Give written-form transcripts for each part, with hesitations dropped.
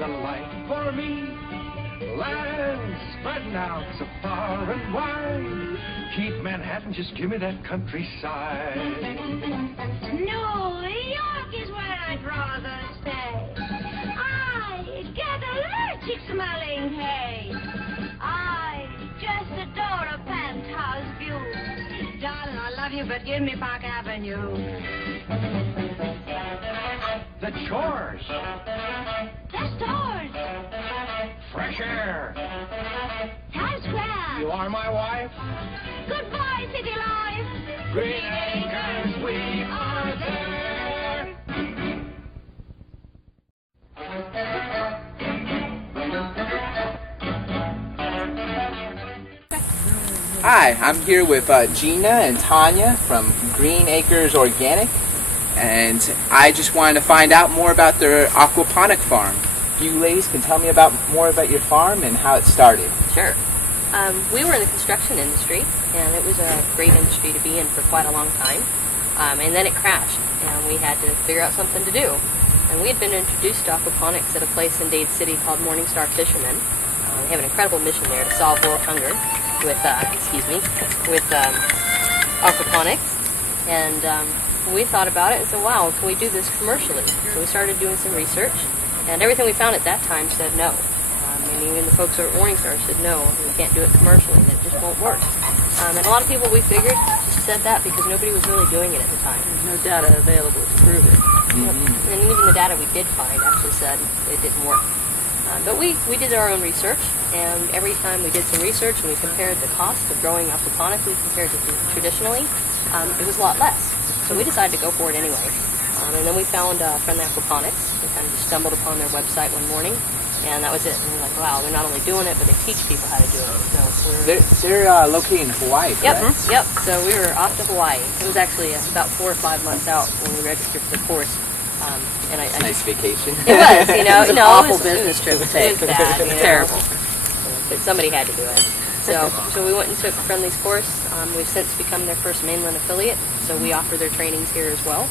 delight for me. Land spreading out so far and wide. Keep Manhattan, just give me that countryside. New York is where I'd rather stay. I get allergic smelling hay. I just adore a penthouse view. Darling, I love you, but give me Park Avenue. The chores. The stores. Fresh air. Times Square. You are my wife. Goodbye, city life. Green Acres, we are there. Hi, I'm here with Gina and Tonya from Green Acres Organic, and I just wanted to find out more about their aquaponic farm. You ladies can tell me more about your farm and how it started. Sure. We were in the construction industry, and it was a great industry to be in for quite a long time. And then it crashed, and we had to figure out something to do. And we had been introduced to aquaponics at a place in Dade City called Morningstar Fishermen. They have an incredible mission there to solve world hunger with aquaponics. And we thought about it and said, wow, can we do this commercially? So we started doing some research, and everything we found at that time said no. And even the folks at Morningstar said no, we can't do it commercially, that just won't work. And a lot of people, we figured, just said that because nobody was really doing it at the time. There's no data available to prove it. And even the data we did find actually said it didn't work. But we did our own research, and every time we did some research and we compared the cost of growing aquaponically compared to traditionally, it was a lot less. So we decided to go for it anyway. And then we found Friendly Aquaponics. We kind of just stumbled upon their website one morning, and that was it. And we were like, wow, they're not only doing it, but they teach people how to do it. So they're located in Hawaii, correct? Yep. So we were off to Hawaii. It was actually about 4 or 5 months out when we registered for the course. Nice vacation. It was, It was an awful business trip to take. It was bad, Terrible. But somebody had to do it. So we went and took Friendly's course. We've since become their first mainland affiliate, so we offer their trainings here as well.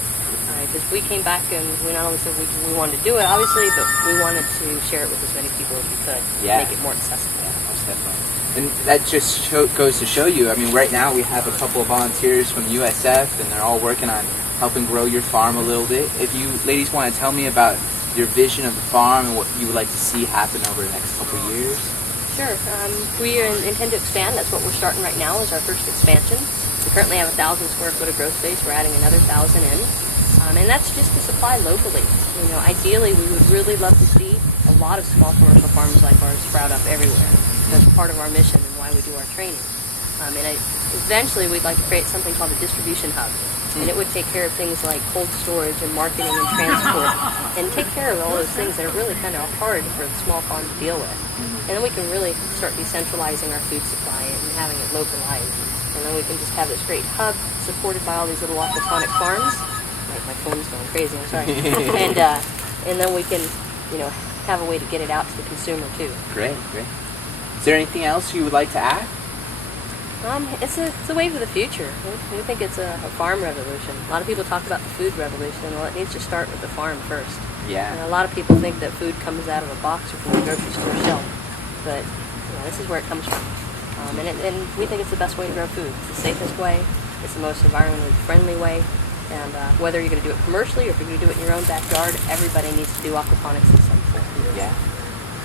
Because we came back and we not only said we wanted to do it, obviously, but we wanted to share it with as many people as we could, make it more accessible. Yeah, most definitely. And that just goes to show you, I mean, right now we have a couple of volunteers from USF, and they're all working on helping grow your farm a little bit. If you ladies want to tell me about your vision of the farm and what you would like to see happen over the next couple of years. Sure. We intend to expand. That's what we're starting right now is our first expansion. We currently have 1,000 square foot of grow space. We're adding another 1,000 in. And that's just to supply locally. Ideally, we would really love to see a lot of small commercial farms like ours sprout up everywhere. That's part of our mission and why we do our training. Eventually, we'd like to create something called a distribution hub. And it would take care of things like cold storage and marketing and transport, and take care of all those things that are really kind of hard for the small farm to deal with. And then we can really start decentralizing our food supply and having it localized. And then we can just have this great hub supported by all these little aquaponic farms. My phone's going crazy, I'm sorry. And then we can, have a way to get it out to the consumer too. Great. Is there anything else you would like to add? It's a wave of the future. We think it's a farm revolution. A lot of people talk about the food revolution. Well, it needs to start with the farm first. Yeah. And a lot of people think that food comes out of a box or from the grocery store shelf, but this is where it comes from. And we think it's the best way to grow food. It's the safest way. It's the most environmentally friendly way. And whether you're going to do it commercially or if you're going to do it in your own backyard, everybody needs to do aquaponics in some form. Yeah.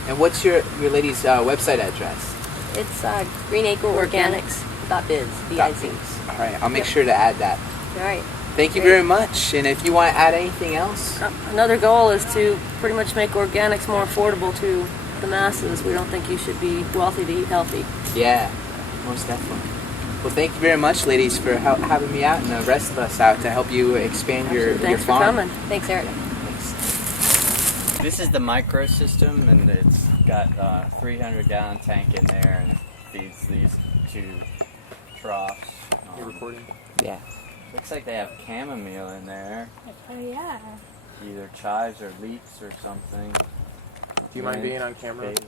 And what's your ladies' website address? It's greenacreorganics.biz, B-I-Z. All right, I'll make sure to add that. All right. Thank you very much. And if you want to add anything else? Another goal is to pretty much make organics more affordable to the masses. We don't think you should be wealthy to eat healthy. Yeah, most definitely. Well, thank you very much, ladies, for having me out and the rest of us out to help you expand your farm. Thanks for coming. Thanks, Eric. Thanks. This is the micro system, and it's got a 300-gallon tank in there, and it feeds these 2 troughs. You're recording? Yeah. Looks like they have chamomile in there. Oh, yeah. Either chives or leeks or something. Do you mind being on camera, Dave?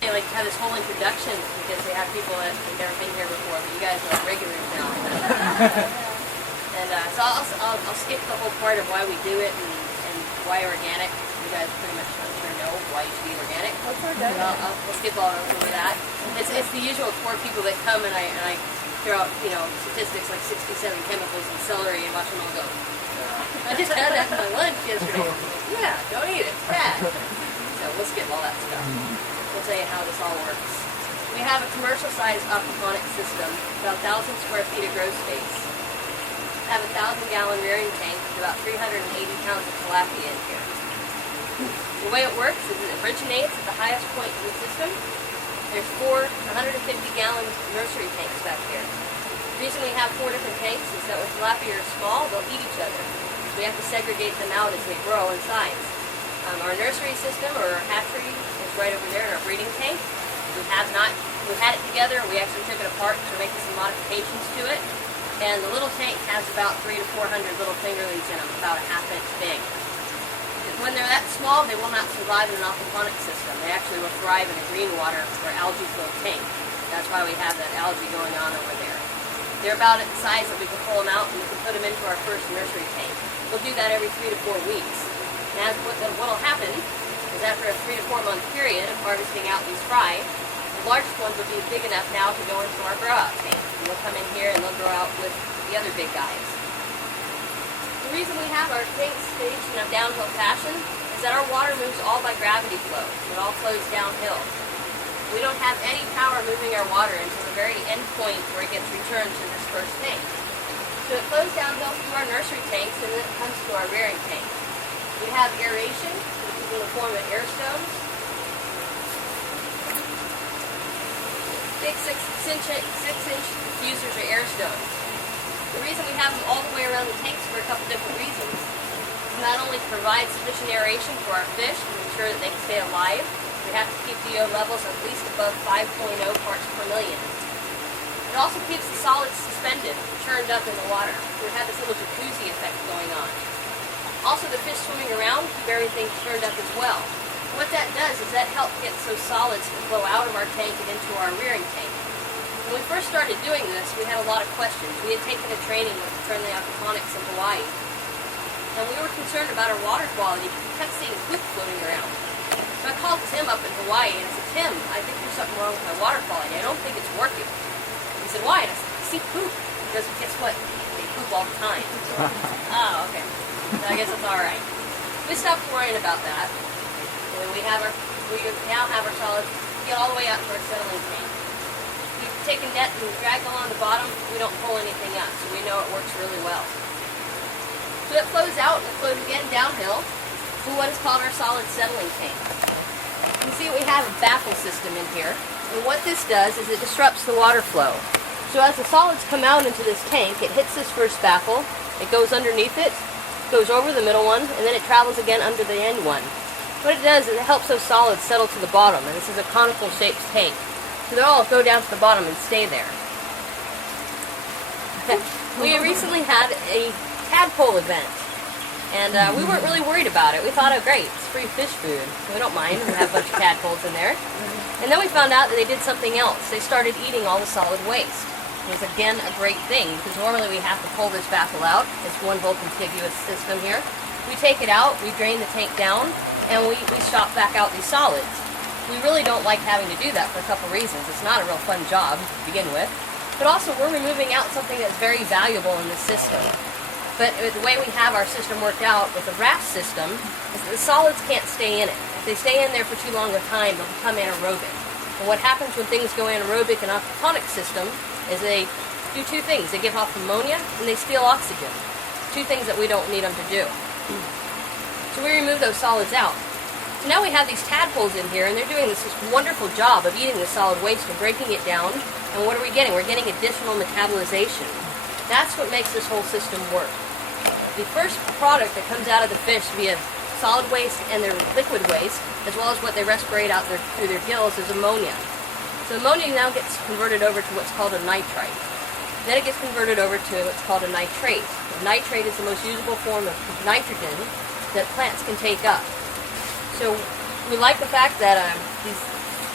They have this whole introduction because they have people that have never been here before, but you guys are regulars now. And so I'll skip the whole part of why we do it and why organic? You guys pretty much I'm sure know why you should eat organic. We'll skip all over that. It's the usual for people that come and I throw out, statistics like 67 chemicals in celery and watch them all go. I just had that for my lunch yesterday. Yeah, don't eat it. It's bad. So we'll skip all that stuff. We'll tell you how this all works. We have a commercial-sized aquaponic system, about 1,000 square feet of grow space. We have a 1,000-gallon rearing tank with about 380 pounds of tilapia in here. The way it works is it originates at the highest point in the system. There's 4 150-gallon nursery tanks back here. The reason we have 4 different tanks is that when tilapia are small, they'll eat each other. So we have to segregate them out as they grow in size. Our nursery system, or our hatchery, is right over there in our breeding tank. We've had it together. We actually took it apart to make some modifications to it. And the little tank has about 300 to 400 little fingerlings in them, about a ½ inch big. When they're that small, they will not survive in an aquaponic system. They actually will thrive in a green water or algae-filled tank. That's why we have that algae going on over there. They're about at the size that we can pull them out and we can put them into our first nursery tank. We'll do that every 3 to 4 weeks. And what will happen is after a 3 to 4 month period of harvesting out these fry, the largest ones will be big enough now to go into our grow-out tank. And they'll come in here and they'll grow out with the other big guys. The reason we have our tanks staged in a downhill fashion is that our water moves all by gravity flow. It all flows downhill. We don't have any power moving our water until the very end point where it gets returned to this first tank. So it flows downhill through our nursery tanks and then it comes to our rearing tank. We have aeration, which is in the form of air stones. Big 6-inch diffusers are air stones. The reason we have them all the way around the tanks for a couple different reasons. Not only to provide sufficient aeration for our fish to ensure that they can stay alive, we have to keep DO levels at least above 5.0 parts per million. It also keeps the solids suspended, churned up in the water. So we have this little jacuzzi effect going on. Also, the fish swimming around keep everything churned up as well. And what that does is that helps get those solids to flow out of our tank and into our rearing tank. When we first started doing this, we had a lot of questions. We had taken a training with Friendly Aquaponics in Hawaii. And we were concerned about our water quality because we kept seeing poop floating around. So I called Tim up in Hawaii and I said, Tim, I think there's something wrong with my water quality. I don't think it's working. He said, why? And I said, I see poop. He goes, guess what? They poop all the time. Oh, okay. So I guess it's all right. We stopped worrying about that. And we now have our solids get all the way out to our settling tank. We've taken net and dragged along the bottom. We don't pull anything up, so we know it works really well. So it flows out and it flows again downhill to what is called our solid settling tank. You can see we have a baffle system in here. And what this does is it disrupts the water flow. So as the solids come out into this tank, it hits this first baffle, it goes underneath it, goes over the middle one, and then it travels again under the end one. What it does is it helps those solids settle to the bottom, and this is a conical shaped tank. So they'll all go down to the bottom and stay there. We recently had a tadpole event, and we weren't really worried about it. We thought, oh great, it's free fish food. We don't mind, we have a bunch of tadpoles in there. And then we found out that they did something else. They started eating all the solid waste. It was again a great thing, because normally we have to pull this baffle out. It's one whole contiguous system here. We take it out, we drain the tank down, and we shop back out these solids. We really don't like having to do that for a couple reasons. It's not a real fun job to begin with, but also we're removing out something that's very valuable in this system. But the way we have our system worked out with the RAS system is that the solids can't stay in it. If they stay in there for too long a time, they'll become anaerobic. And what happens when things go anaerobic in an aquaponic system is they do two things. They give off ammonia and they steal oxygen. Two things that we don't need them to do. So we remove those solids out. So now we have these tadpoles in here and they're doing this wonderful job of eating the solid waste and breaking it down. And what are we getting? We're getting additional metabolization. That's what makes this whole system work. The first product that comes out of the fish via solid waste and their liquid waste, as well as what they respirate out through their gills, is ammonia. So ammonia now gets converted over to what's called a nitrite. Then it gets converted over to what's called a nitrate. A nitrate is the most usable form of nitrogen that plants can take up. So we like the fact that these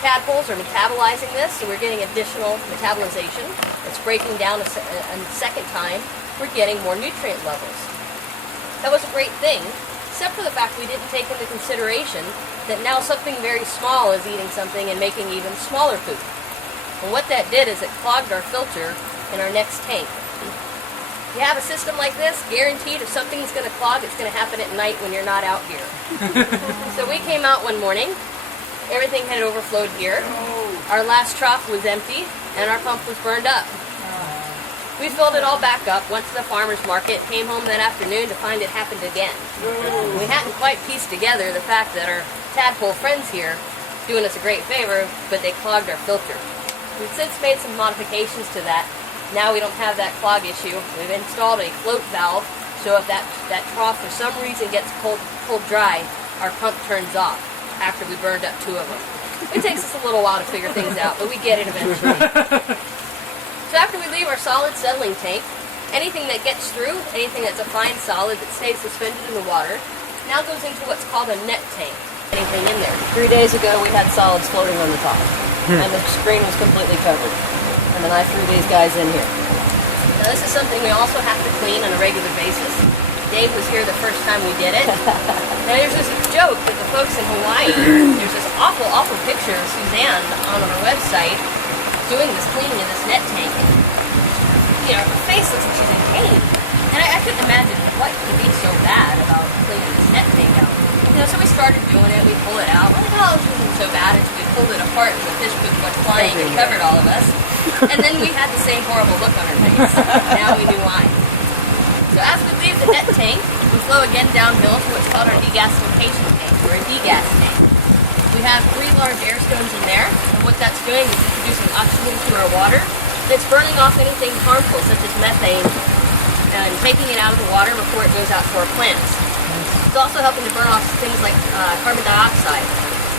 tadpoles are metabolizing this, so we're getting additional metabolization. It's breaking down a second time. We're getting more nutrient levels. That was a great thing. except for the fact we didn't take into consideration that now something very small is eating something and making even smaller poop. And what that did is it clogged our filter in our next tank. If you have a system like this, guaranteed if something's going to clog, it's going to happen at night when you're not out here. So we came out one morning, everything had overflowed here, our last trough was empty, and our pump was burned up. We filled it all back up, went to the farmer's market, came home that afternoon to find it happened again. We hadn't quite pieced together the fact that our tadpole friends here doing us a great favor, but they clogged our filter. We've since made some modifications to that. Now we don't have that clog issue. We've installed a float valve, so if that trough for some reason gets pulled dry, our pump turns off after we burned up 2 of them. It takes us a little while to figure things out, but we get it eventually. So after we leave our solid settling tank, anything that gets through, anything that's a fine solid that stays suspended in the water, now goes into what's called a net tank. Anything in there. 3 days ago, we had solids floating on the top, and the screen was completely covered. And then I threw these guys in here. Now this is something we also have to clean on a regular basis. Dave was here the first time we did it. Now there's this joke that the folks in Hawaii, there's this awful, awful picture of Suzanne on our website doing this cleaning of this net tank. You know, her face looks like she's in pain. And I couldn't imagine what could be so bad about cleaning this net tank out. You know, so we started doing it, we pull it out. Well, this wasn't so bad until we pulled it apart and the fish poop went flying and covered all of us. And then we had the same horrible look on our face. Now we knew why. So as we leave the net tank, we flow again downhill to what's called our degasification tank, or a degas tank. We have 3 large air stones in there, and what that's doing is introducing oxygen to our water. It's burning off anything harmful, such as methane, and taking it out of the water before it goes out to our plants. It's also helping to burn off things like carbon dioxide.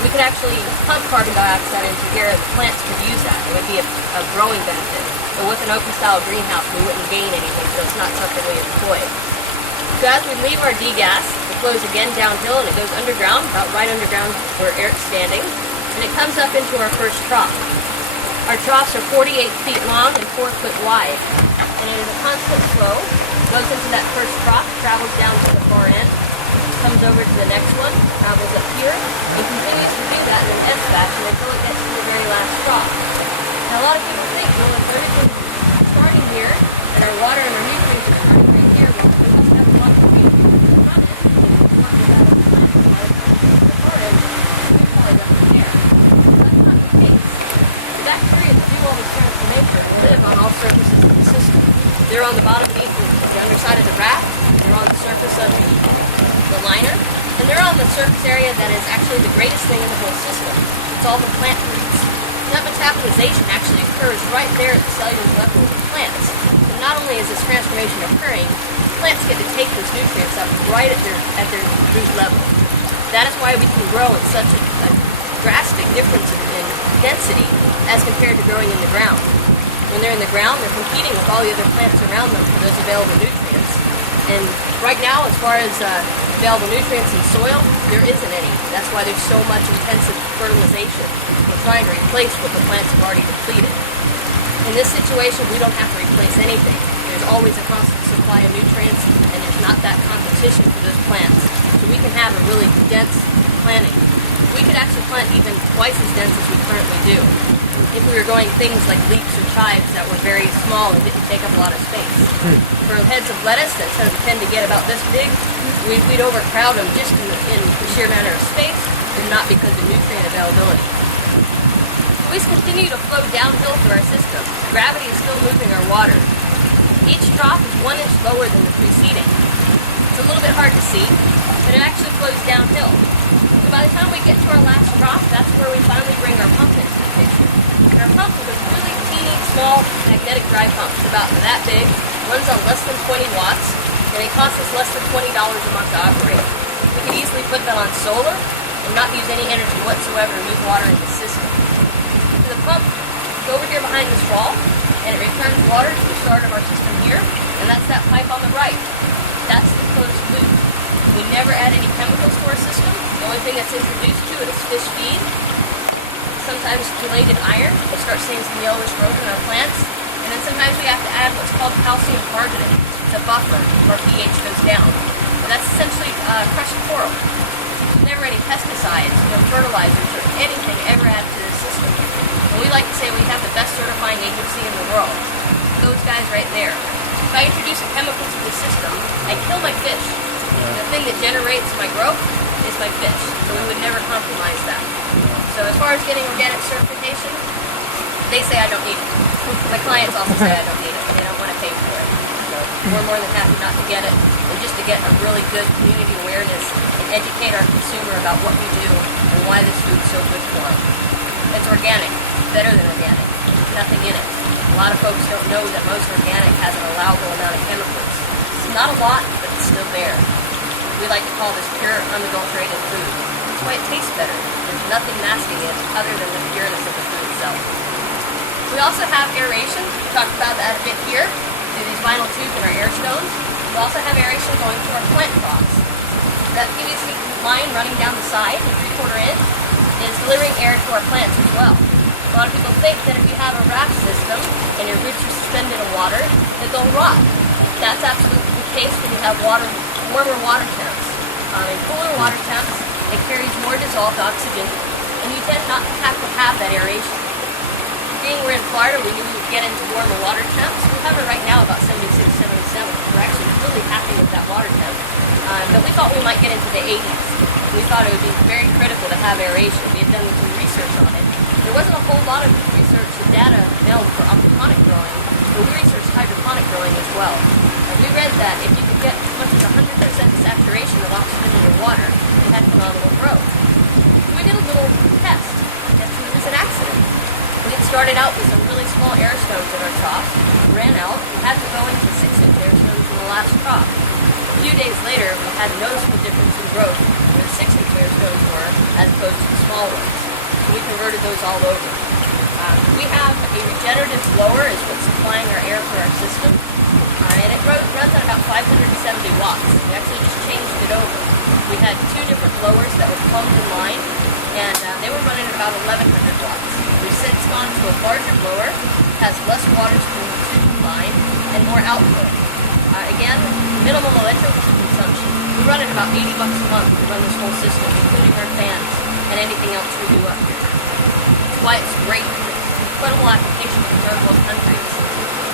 We could actually pump carbon dioxide into here, and the plants could use that. It would be a growing benefit. But with an open-style greenhouse, we wouldn't gain anything, so it's not something we employ. So as we leave our degas, it flows again downhill, and it goes underground, about right underground where Eric's standing, and it comes up into our first trough. Our troughs are 48 feet long and 4 foot wide, and it is a constant flow. Goes into that first trough, travels down to the far end, comes over to the next one, travels up here, and continues to do that in an S fashion until it gets to the very last trough. Now a lot of people think, well, if everything's starting here, and our water and our nutrients are starting right here, well, we must have a lot of weeds from it, and it's not without a plant, so the far end, we've probably got it there. That's not the case. The bacteria that do all the transformation live on all surfaces of the system. They're on the bottom beneath the underside of the raft, they're on the surface of the liner, and they're on the surface area that is actually the greatest thing in the whole system. It's all the plant roots. That metabolization actually occurs right there at the cellular level of the plants. And not only is this transformation occurring, plants get to take those nutrients up right at their root level. That is why we can grow at such a drastic difference in density as compared to growing in the ground. When they're in the ground, they're competing with all the other plants around them for those available nutrients. And right now, as far as available nutrients in soil, there isn't any. That's why there's so much intensive fertilization. We're trying to replace what the plants have already depleted. In this situation, we don't have to replace anything. There's always a constant supply of nutrients, and there's not that competition for those plants. So we can have a really dense planting. We could actually plant even twice as dense as we currently do, if we were growing things like leeks or chives that were very small and didn't take up a lot of space. For heads of lettuce that tend to get about this big, we'd overcrowd them just in the sheer matter of space, and not because of nutrient availability. We continue to flow downhill through our system. Gravity is still moving our water. Each drop is 1 inch lower than the preceding. It's a little bit hard to see, but it actually flows downhill. So by the time we get to our last drop, that's where we finally bring our pump into the picture. And our pump is a really teeny, small, magnetic dry pump. It's about that big, runs on less than 20 watts, and it costs us less than $20 a month to operate. We can easily put that on solar and not use any energy whatsoever to move water in the system. So the pump goes over here behind this wall, and it returns water to the start of our system here, and that's that pipe on the right. That's the closed loop. We never add any chemicals to our system. The only thing that's introduced to it is fish feed, sometimes chelated iron. We'll start seeing some yellowish growth in our plants. And then sometimes we have to add what's called calcium carbonate. It's a buffer if our pH goes down. That's essentially crushed coral. There's never any pesticides, no fertilizers, or anything ever added to the system. And we like to say we have the best certifying agency in the world. Those guys right there. If I introduce a chemical to the system, I kill my fish. The thing that generates my growth is my fish, so we would never compromise that. So as far as getting organic certification, they say I don't need it. My clients also say I don't need it, and they don't want to pay for it. So we're more than happy not to get it, and just to get a really good community awareness and educate our consumer about what we do and why this food's so good for them. It's organic, better than organic, nothing in it. A lot of folks don't know that most organic has an allowable amount of chemicals. It's not a lot, but it's still there. We like to call this pure, unadulterated food. That's why it tastes better. There's nothing masking it other than the pureness of the food itself. We also have aeration. We talked about that a bit here through these vinyl tubes and our air stones. We also have aeration going through our plant troughs. That PVC line running down the side, the 3/4 inch, is delivering air to our plants as well. A lot of people think that if you have a raft system and your roots are suspended in water, that they'll rot. That's absolutely the case when you have warmer water temps. In cooler water temps, it carries more dissolved oxygen, and you tend not to have that aeration. Being we're in Florida, we knew we would get into warmer water temps. We have it right now about 76, 77. We're actually really happy with that water temp. But we thought we might get into the 80s. We thought it would be very critical to have aeration. We had done some research on it. There wasn't a whole lot of research and data known for aquaponic growing, but we researched hydroponic growing as well. And we read that if you could get as much as 100% saturation of oxygen in your water, you had phenomenal growth. So we did a little test. It was an accident. We had started out with some really small air stones in our troughs, ran out, we had to go into 6-inch air stones in the last trough. A few days later, we had a noticeable difference in growth where the 6-inch air stones were as opposed to the small ones. So we converted those all over. We have a regenerative blower is what's supplying our air for our system, and it runs at about 570 watts. We actually just changed it over. We had 2 different blowers that were plumbed in line, and they were running at about 1100 watts. We've since gone to a larger blower, has less water stream to the line, and more output. Again, minimal electrical consumption. We run at about $80 a month to run this whole system, including our fans and anything else we do up here. That's why it's great. Incredible application in third world countries.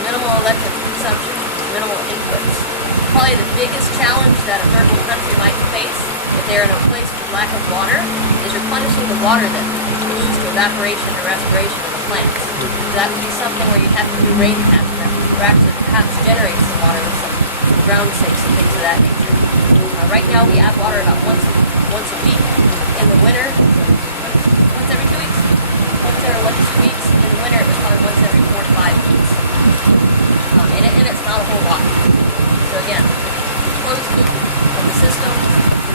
Minimal electric consumption, minimal inputs. Probably the biggest challenge that a third world country might face if they're in a place with lack of water is replenishing the water that leads to evaporation or respiration of the plants. So that would be something where you'd have to do rain catchment, or actually perhaps generate some water with some ground sinks and things of that nature. Right now we add water about once a week. In the winter, once every 2 weeks. Once every 2 weeks. In the winter it was probably once every 4 to 5 weeks. And it's not a whole lot. So again, closed loop of the system,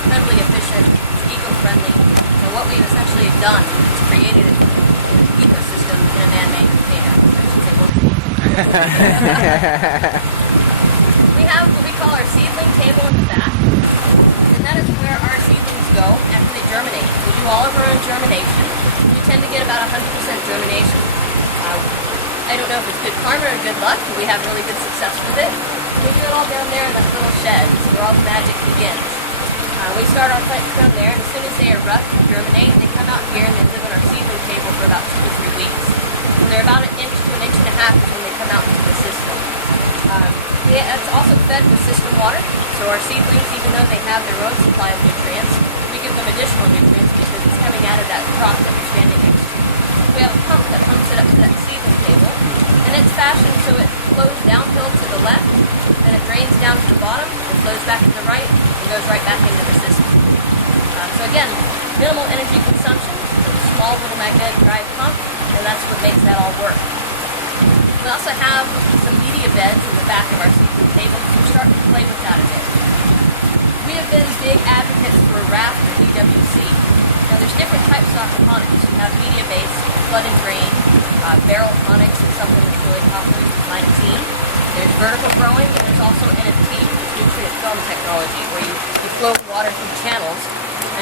incredibly efficient, eco-friendly, and what we've essentially done is created an ecosystem in a man-made container. We have what we call our seedling table in the back, and that is where our seedlings go after they germinate. We do all of our own germination. We tend to get about 100% germination. I don't know if it's good karma or good luck, but we have really good success with it. We do it all down there in that little shed, so where all the magic begins. We start our plants down there, and as soon as they are rough and germinate, they come out here and they live on our seedling table for about 2 to 3 weeks. And they're about 1 inch to 1.5 inches when they come out into the system. It's also fed with system water, so our seedlings, even though they have their own supply of nutrients, we give them additional nutrients because it's coming out of that trough that we're standing next to. We have a pump that pumps it up to that seedling table, and it's fashioned so it flows downhill to the left, then it drains down to the bottom, and flows back to the right, and goes right back into the system. So again, minimal energy consumption, small little magnetic drive pump, and that's what makes that all work. We also have some media beds in the back of our seedling table, so we're starting to play with that a bit. We have been big advocates for raft and EWC. Now there's different types of aquaponics. You have media-based, flood and drain, barrel ponics is something that's really popular, minotine. There's vertical growing, and there's also NFT, which is nutrient film technology, where you flow water through channels,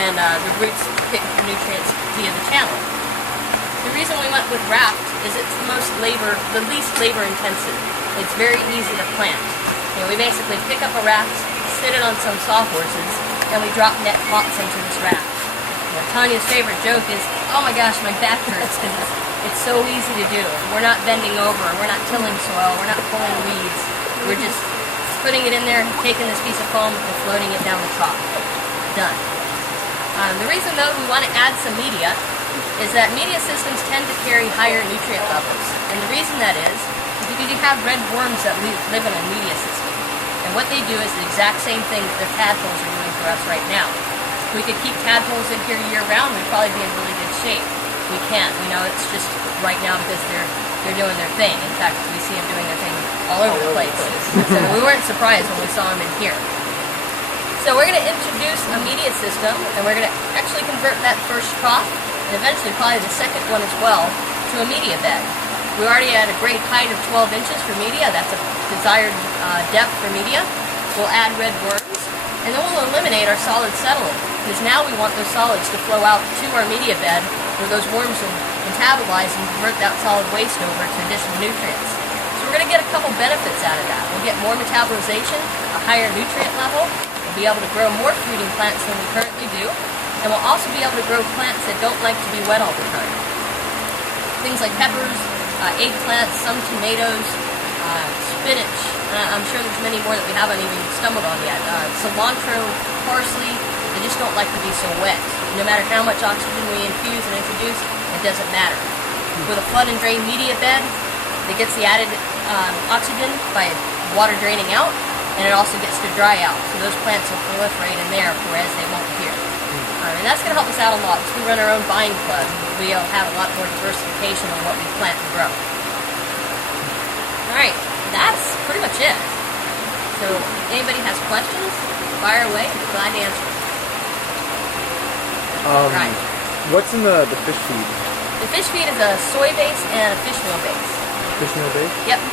and the roots pick the nutrients via the channel. The reason we went with raft is it's the least labor intensive. It's very easy to plant. We basically pick up a raft, sit it on some sawhorses, and we drop net pots into this raft. Tonya's favorite joke is, oh my gosh, my back hurts because it's so easy to do. We're not bending over, we're not tilling soil, we're not pulling weeds. We're just putting it in there, taking this piece of foam and floating it down the trough. Done. The reason though we want to add some media is that media systems tend to carry higher nutrient levels. And the reason that is because you have red worms that live in a media system. And what they do is the exact same thing that the tadpoles are doing for us right now. If we could keep tadpoles in here year-round, we'd probably be in really good shape. We can't. We know it's just right now because they're doing their thing. In fact, we see them doing their thing all over the place. So we weren't surprised when we saw them in here. So we're going to introduce a media system, and we're going to actually convert that first trough, and eventually probably the second one as well, to a media bed. We already had a great height of 12 inches for media. That's a desired depth for media. We'll add red worms, and then we'll eliminate our solid settling, because now we want those solids to flow out to our media bed, where those worms will metabolize and convert that solid waste over to additional nutrients. So we're going to get a couple benefits out of that. We'll get more metabolization, a higher nutrient level. We'll be able to grow more fruiting plants than we currently do, and we'll also be able to grow plants that don't like to be wet all the time. Things like peppers, eggplants, some tomatoes, spinach. I'm sure there's many more that we haven't even stumbled on yet. Cilantro, parsley, they just don't like to be so wet. No matter how much oxygen we infuse and introduce, it doesn't matter. With a flood and drain media bed, it gets the added oxygen by water draining out, and it also gets to dry out. So those plants will proliferate in there, whereas they won't here. And that's going to help us out a lot. If we run our own buying club, we'll have a lot more diversification on what we plant and grow. Alright, that's pretty much it. So if anybody has questions, fire away. I'm glad to answer. Right. What's in the fish feed? The fish feed is a soy base and a fish meal base. Fish meal base? Yep.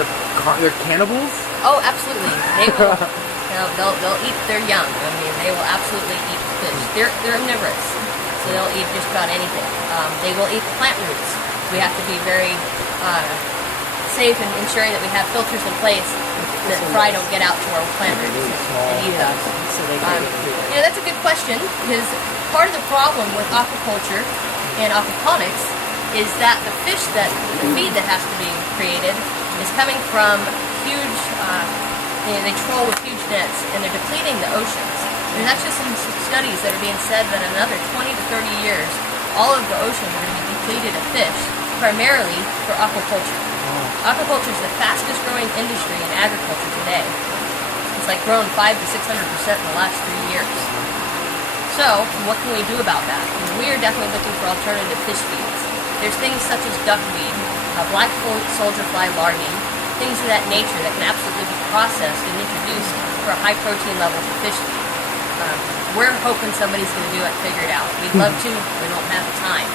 They're cannibals? Oh, absolutely. They will. They'll eat their young. I mean, they will absolutely eat fish. They're omnivorous, so they'll eat just about anything. They will eat plant roots. We have to be very safe in ensuring that we have filters in place that fry don't get out to our plant roots and eat them. That's a good question, because part of the problem with aquaculture and aquaponics is that the feed that has to be created is coming from huge, they troll with huge nets, and they're depleting the oceans. There's actually some studies that are being said that in another 20 to 30 years, all of the oceans are going to be depleted of fish, primarily for aquaculture. Aquaculture is the fastest growing industry in agriculture today. It's like grown 500 to 600% in the last 3 years. So, what can we do about that? We are definitely looking for alternative fish feeds. There's things such as duckweed, black soldier fly larvae, things of that nature that can absolutely be processed and introduced for a high protein level for fish feed. We're hoping somebody's going to do it and figure it out. We'd love to, but we don't have the time.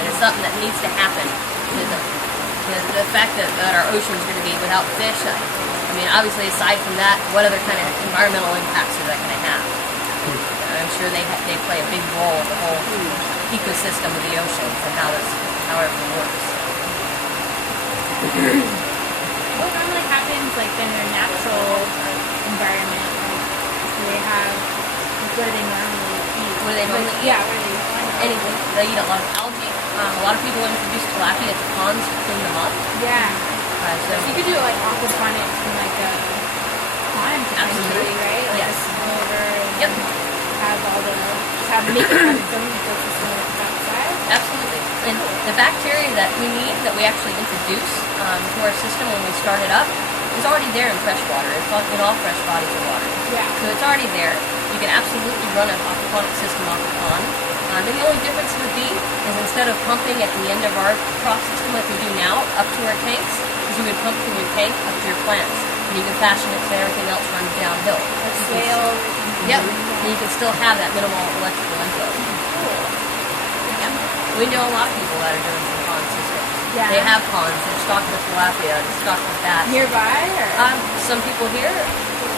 And it's something that needs to happen. The fact that our ocean's going to be without fish, I mean, obviously aside from that, what other kind of environmental impacts are that going to have? I'm sure they play a big role in the whole ecosystem of the oceans and how everything works. What normally happens like in their natural environment? Do they have, what do they normally eat? What do they normally eat? Yeah, what do they eat? Anything. They eat a lot of algae. A lot of people introduce tilapia to ponds to clean them up. Yeah. So you could do like aquaponics in like a pond, absolutely, right? Like yes. a smolder and yep. Have all the, make it have its own ecosystem outside. Absolutely. And the bacteria that we need, that we actually introduce to our system when we start it up, is already there in fresh water. It's in all fresh bodies of water. Yeah. So it's already there. You can absolutely run an aquaponic system off the pond. And the only difference would be is instead of pumping at the end of our trough system like we do now up to our tanks, is you would pump from your tank up to your plants. And you can fashion it so everything else runs downhill. A scale. Yep. And you can still have that minimal electrical input. Cool. Yep. We know a lot of people that are doing some pond systems. Yeah. They have ponds. They're stocked with tilapia. They're stocked with that. Nearby? Or? Some people here,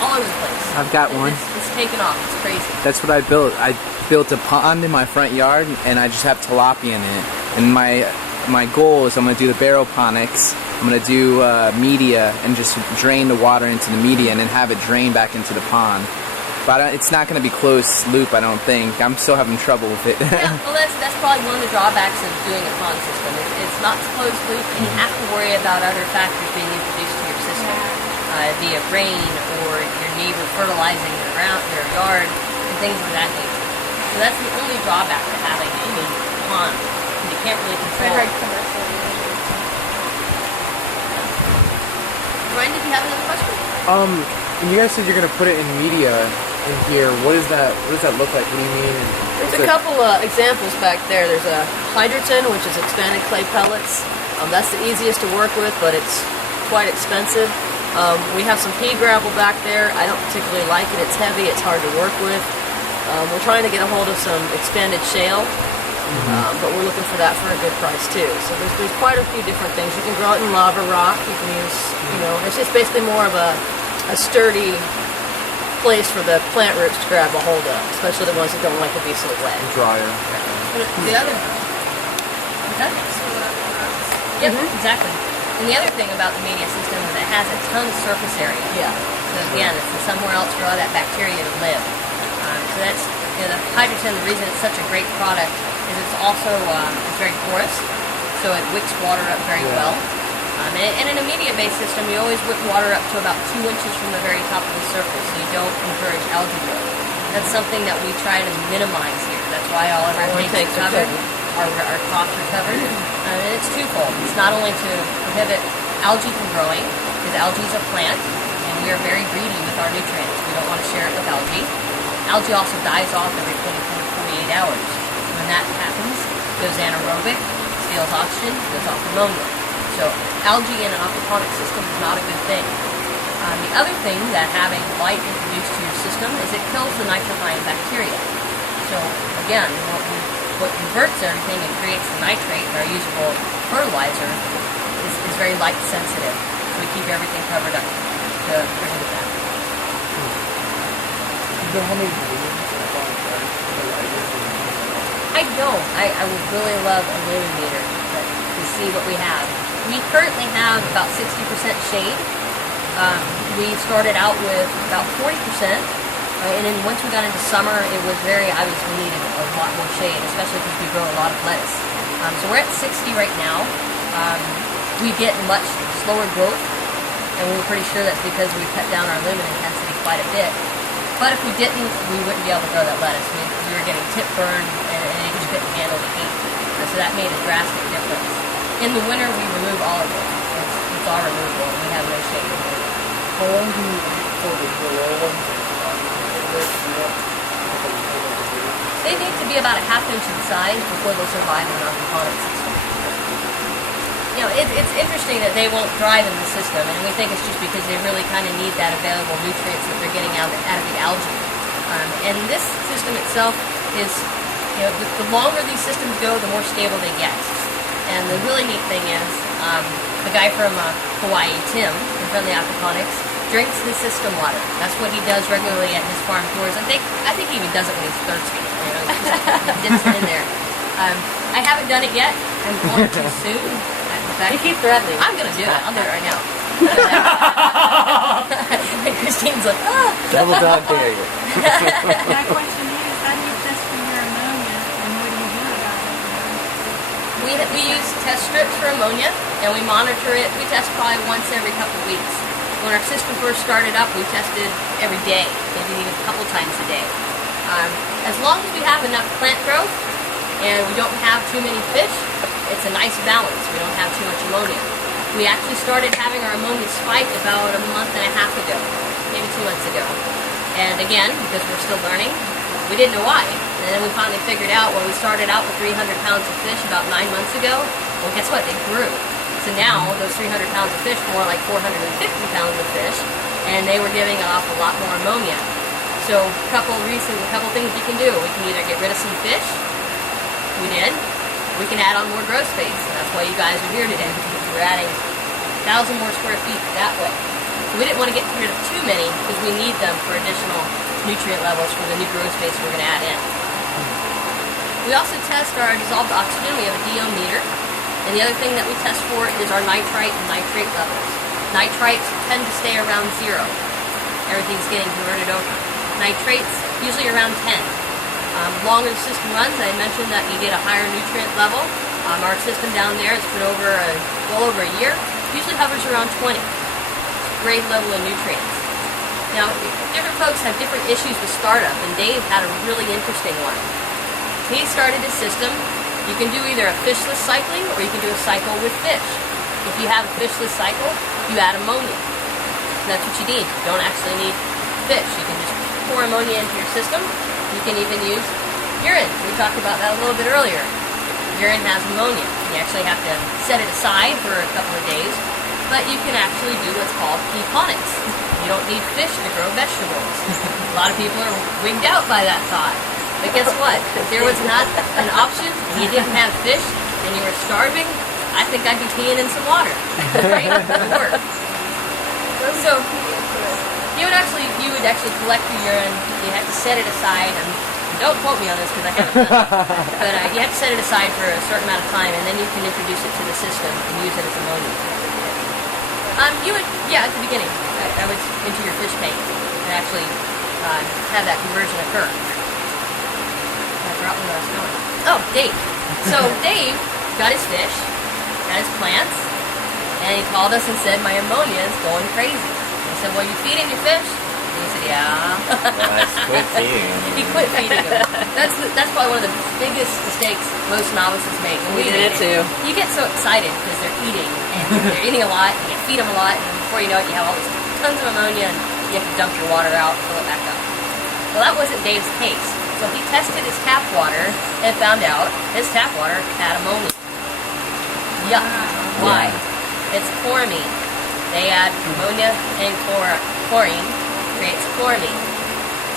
all over the place. I've got one. It's taken off. It's crazy. That's what I built. I built a pond in my front yard, and I just have tilapia in it. And my goal is I'm going to do the baroponics, I'm going to do media and just drain the water into the media and then have it drain back into the pond. But it's not going to be closed loop, I don't think. I'm still having trouble with it. Yeah, well, that's probably one of the drawbacks of doing a pond system. It's not closed loop, and you have to worry about other factors being introduced to your system, via rain or your neighbor fertilizing your yard and things of that nature. So that's the only drawback to having a pond. You can't really control it. Ryan, did you have another question? And you guys said you're gonna put it in media in here. What does that look like? What do you mean? There's a couple examples back there. There's a hydrogen, which is expanded clay pellets. That's the easiest to work with, but it's quite expensive. We have some pea gravel back there. I don't particularly like it. It's heavy. It's hard to work with. We're trying to get a hold of some expanded shale, but we're looking for that for a good price too. So there's quite a few different things. You can grow it in lava rock. You can use, it's just basically more of a sturdy place for the plant roots to grab a hold of, especially the ones that don't like to be so wet. Drier. The other, okay. Yep, exactly. And the other thing about the media system is it has a ton of surface area. Yeah. So again, it's somewhere else for all that bacteria to live. So that's the hydrogen. The reason it's such a great product is it's also it's very porous, so it wicks water up very well. And in a media-based system, you always wick water up to about 2 inches from the very top of the surface, so you don't encourage algae growth. That's something that we try to minimize here. That's why all of our tanks are covered, our troughs are covered. And it's twofold. It's not only to prohibit algae from growing, because algae is a plant, and we are very greedy with our nutrients. We don't want to share it with algae. Algae also dies off every 24 to 48 hours. When that happens, it goes anaerobic, steals oxygen, goes off ammonia. So algae in an aquaponic system is not a good thing. The other thing that having light introduced to your system is it kills the nitrifying bacteria. So again, what converts everything and creates the nitrate in our usable fertilizer is very light sensitive. So we keep everything covered up to prohibit that. I don't. I would really love a lumen to see what we have. We currently have about 60% shade. We started out with about 40%, and then once we got into summer, it was very obvious we needed a lot more shade, especially because we grow a lot of lettuce. So we're at 60 right now. We get much slower growth, and we were pretty sure that's because we cut down our lumen intensity quite a bit. But if we didn't, we wouldn't be able to grow that lettuce. We were getting tip burn, and it just couldn't handle the heat. So that made a drastic difference. In the winter, we remove all of it. It's all removable, and we have no shade in it. How long do you for the below ones? They need to be about a ½ inch in size before they'll survive in our aquaponic system. It's interesting that they won't thrive in the system, and we think it's just because they really kind of need that available nutrients that they're getting out of the algae. And this system itself is, the longer these systems go, the more stable they get. And the really neat thing is, the guy from Hawaii, Tim, from Friendly Aquaponics, drinks the system water. That's what he does regularly at his farm tours. I think he even does it when he's thirsty. He dips it in there. I haven't done it yet. I'm going to soon. You keep threatening. I'm going to do it. I'll do it right now. And Christine's like, Double dog dare you. My question is, how do you test for your ammonia, and what do you do about it? we use test strips for ammonia, and we monitor it. We test probably once every couple weeks. When our system first started up, we tested every day, maybe even a couple times a day. As long as we have enough plant growth and we don't have too many fish, it's a nice balance. We don't have too much ammonia. We actually started having our ammonia spike about a month and a half ago, maybe 2 months ago. And again, because we're still learning, we didn't know why. And then we finally figured out when we started out with 300 pounds of fish about 9 months ago, well, guess what? They grew. So now those 300 pounds of fish were more like 450 pounds of fish, and they were giving off a lot more ammonia. So a couple things you can do. We can either get rid of some fish. We did. We can add on more grow space, and that's why you guys are here today, because we're adding 1,000 more square feet that way. So we didn't want to get rid of too many, because we need them for additional nutrient levels for the new grow space we're going to add in. We also test our dissolved oxygen. We have a DO meter, And the other thing that we test for is our nitrite and nitrate levels. Nitrites tend to stay around 0. Everything's getting converted over. Nitrates, usually around 10. Longer the system runs, I mentioned that you get a higher nutrient level. Our system down there, it's been well over a year, usually hovers around 20. Great level of nutrients. Now, different folks have different issues with startup, and Dave had a really interesting one. He started his system. You can do either a fishless cycling or you can do a cycle with fish. If you have a fishless cycle, you add ammonia. That's what you need. You don't actually need fish. You can just pour ammonia into your system. You can even use urine. We talked about that a little bit earlier. Urine has ammonia. You actually have to set it aside for a couple of days, but you can actually do what's called aquaponics. You don't need fish to grow vegetables. A lot of people are wigged out by that thought. But guess what? If there was not an option and you didn't have fish and you were starving, I think I'd be peeing in some water. Right? It would work. So you would actually collect your urine. You have to set it aside. And don't quote me on this because I haven't done it. But you have to set it aside for a certain amount of time, and then you can introduce it to the system and use it as ammonia. At the beginning, I would enter your fish tank and actually have that conversion occur. I forgot where I was going. Oh, Dave. So Dave got his fish, got his plants, and he called us and said, my ammonia is going crazy. I said, well, you feeding your fish? And he said, yeah. Well, I quit feeding them. He quit feeding them. That's probably one of the biggest mistakes most novices make. We did it too. You get so excited because they're eating, and they're eating a lot, and you feed them a lot, and before you know it, you have all this tons of ammonia, and you have to dump your water out and fill it back up. Well, that wasn't Dave's case. So he tested his tap water and found out his tap water had ammonia. Yuck. Why? It's chloramine. They add ammonia and chlorine creates chloramine.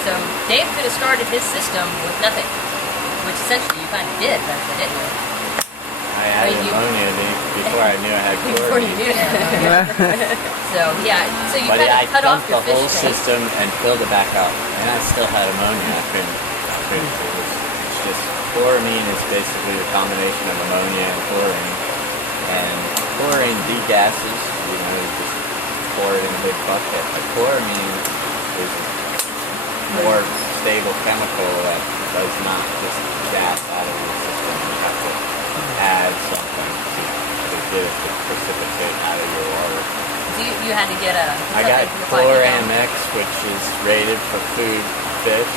So Dave could have started his system with nothing, which essentially you kind of did, didn't you? I added ammonia before I knew I had chlorine. Before you knew that. So you But kind I of cut off dumped your the whole fish tank. system and filled it back up, and I still had ammonia. I couldn't. It's just chloramine is basically the combination of ammonia and chlorine, and chlorine degasses. You just pour it in a big bucket. But chloramine is a more stable chemical that does not just gas out of the system. You have to add something to get it to precipitate out of your water. So you had to get I got Chloramix, which is rated for food fish,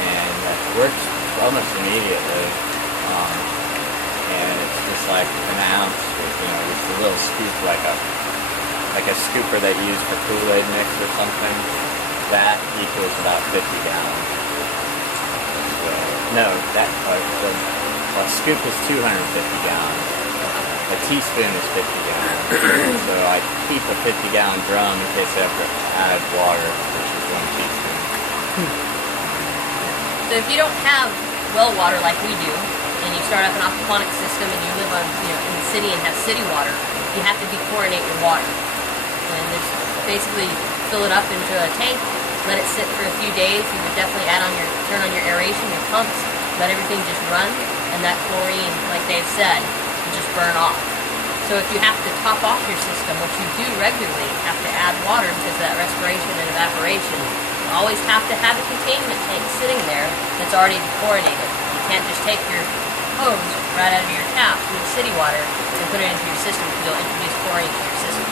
and it works almost immediately. And it's just like an ounce, just a little scoop, like a scooper that you use for Kool-Aid mix or something. That equals about 50 gallons. So, a scoop is 250 gallons. A teaspoon is 50 gallons. So I keep a 50-gallon drum in case I have to add water, which is 1 teaspoon. So if you don't have well water like we do, and you start up an aquaponics system and you live in the city and have city water, you have to dechlorinate your water. And just basically fill it up into a tank, let it sit for a few days. You would definitely turn on your aeration, your pumps, let everything just run, and that chlorine, like Dave said, will just burn off. So if you have to top off your system, which you do regularly, you have to add water because of that respiration and evaporation. You always have to have a containment tank sitting there that's already dechlorinated. You can't just take your hose right out of your tap from the city water and put it into your system because you'll introduce chlorine to your system.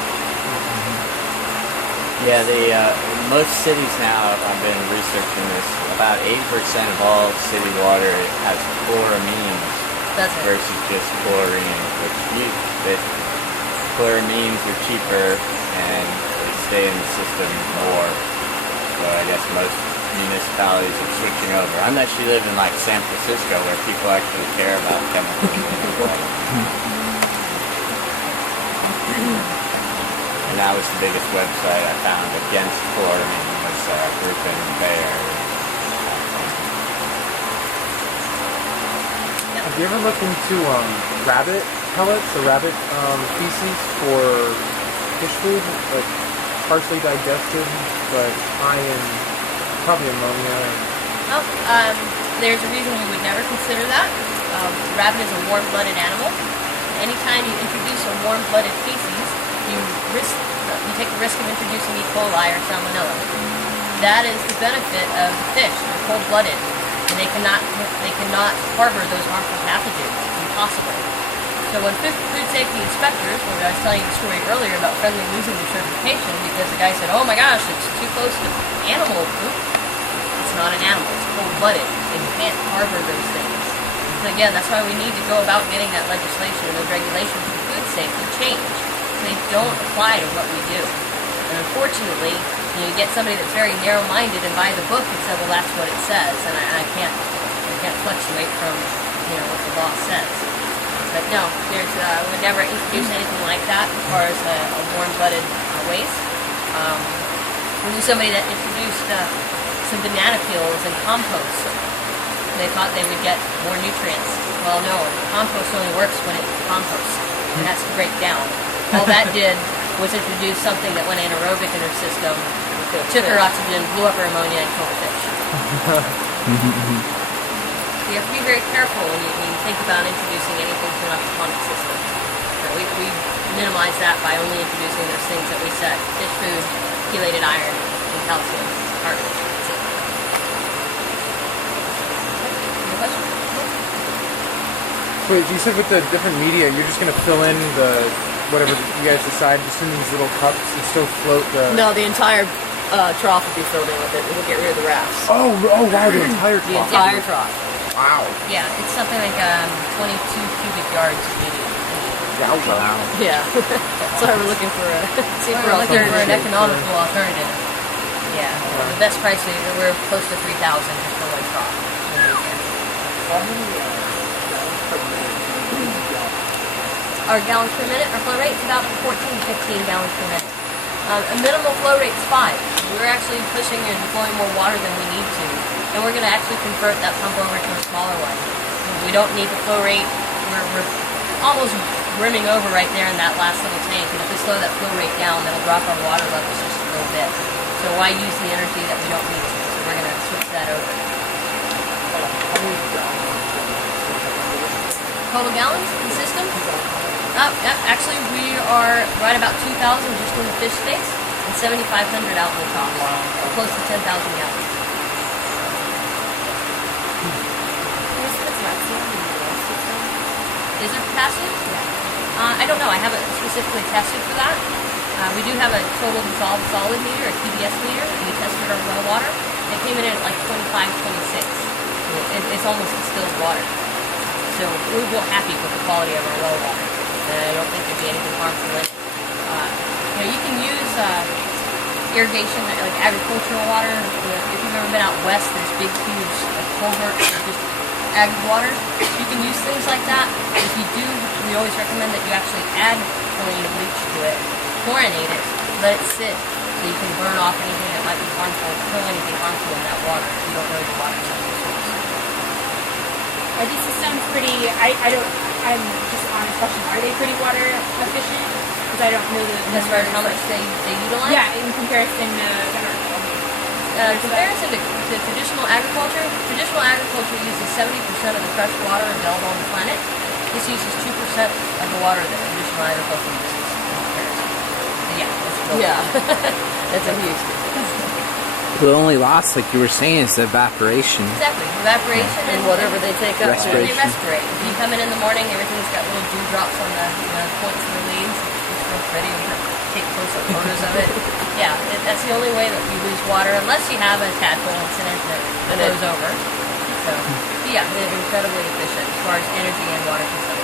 Yeah, most cities now, I've been researching this, about 80% of all city water has chloramines versus just chlorine, which basically chloramines are cheaper and they stay in the system more. So I guess most municipalities are switching over. Unless you live in like San Francisco where people actually care about chemicals in their water. And that was the biggest website I found against chloramine was a group in the Bay Area. Have you ever looked into rabbit pellets or rabbit feces for fish food? Like partially digested, but high in probably ammonia. Well, there's a reason we would never consider that. Rabbit is a warm-blooded animal, anytime you introduce a warm-blooded species, you take the risk of introducing E. coli or salmonella. That is the benefit of the fish. They're cold-blooded, and they cannot harbor those harmful pathogens. It's impossible. So when food safety inspectors, when I was telling you the story earlier about Friendly losing their certification because the guy said, "Oh my gosh, it's too close to animal poop." It's not an animal. It's cold-blooded, and you can't harbor those things. So again, that's why we need to go about getting that legislation and those regulations for food safety changed. They don't apply to what we do. And unfortunately, you get somebody that's very narrow-minded and buy the book and say, "Well, that's what it says," and I can't fluctuate from what the law says. But no, we would never introduce anything like that as far as a warm-blooded waste. We knew somebody that introduced some banana peels and compost. They thought they would get more nutrients. Well, no, compost only works when it's compost. It has to break down. All that did was introduce something that went anaerobic in her system, took her oxygen, blew up her ammonia, and killed her fish. You have to be very careful when you think about introducing anything to an aquaponic system. So we minimize that by only introducing those things that we said: fish food, chelated iron, and calcium cartilage. That's it. Any questions? Wait, you said with the different media, you're just going to fill in the whatever you guys decide just in these little cups and still float the... No, the entire trough will be filled in with it. We'll get rid of the rafts. Oh wow, the entire trough. The entire trough. Wow. Yeah, it's something like 22 cubic yards of media. Wow. Yeah. So we're looking for an economical alternative. Yeah. The best price, we're close to 3,000 just for one trough. Our gallons per minute, our flow rate is about 14 to 15 gallons per minute. A minimal flow rate is 5. We're actually pushing and flowing more water than we need to. And we're going to actually convert that pump over to a smaller one. We don't need the flow rate. We're almost brimming over right there in that last little tank. And if we slow that flow rate down, that'll drop our water levels just a little bit. So why use the energy that we don't need to? So we're going to switch that over. Total gallons in the system? Actually, we are right about 2,000 just in the fish space and 7,500 out in the top. Close to 10,000 gallons. Is there capacity? I don't know. I haven't specifically tested for that. We do have a total dissolved solid meter, a TDS meter, and we tested our well water. It came in at like 25, 26. It's almost distilled water. So we're real happy with the quality of our well water. I don't think there'd be anything harmful in it. You can use irrigation, like agricultural water. If you've ever been out west, there's big, huge culverts or just ag water. You can use things like that. If you do, we always recommend that you actually add chlorine bleach to it, chlorinate it, let it sit so you can burn off anything that might be harmful, kill anything harmful in that water if you don't know your water source. These systems pretty, I'm just on a question, are they pretty water efficient? Because I don't know As far as how much they utilize? Yeah, in comparison to comparison to traditional agriculture uses 70% of the fresh water available on the planet. This uses 2% of the water that traditional agriculture uses in comparison. So yeah, that's a huge difference. The only loss, like you were saying, is evaporation. Exactly, evaporation and whatever they take up. Respiration. They respirate. If you come in the morning, everything's got little dewdrops on the points of the leaves. It's real pretty. Take close-up photos of it. Yeah, that's the only way that we lose water, unless you have a tadpole incident that goes over. So, yeah, they're incredibly efficient as far as energy and water consumption.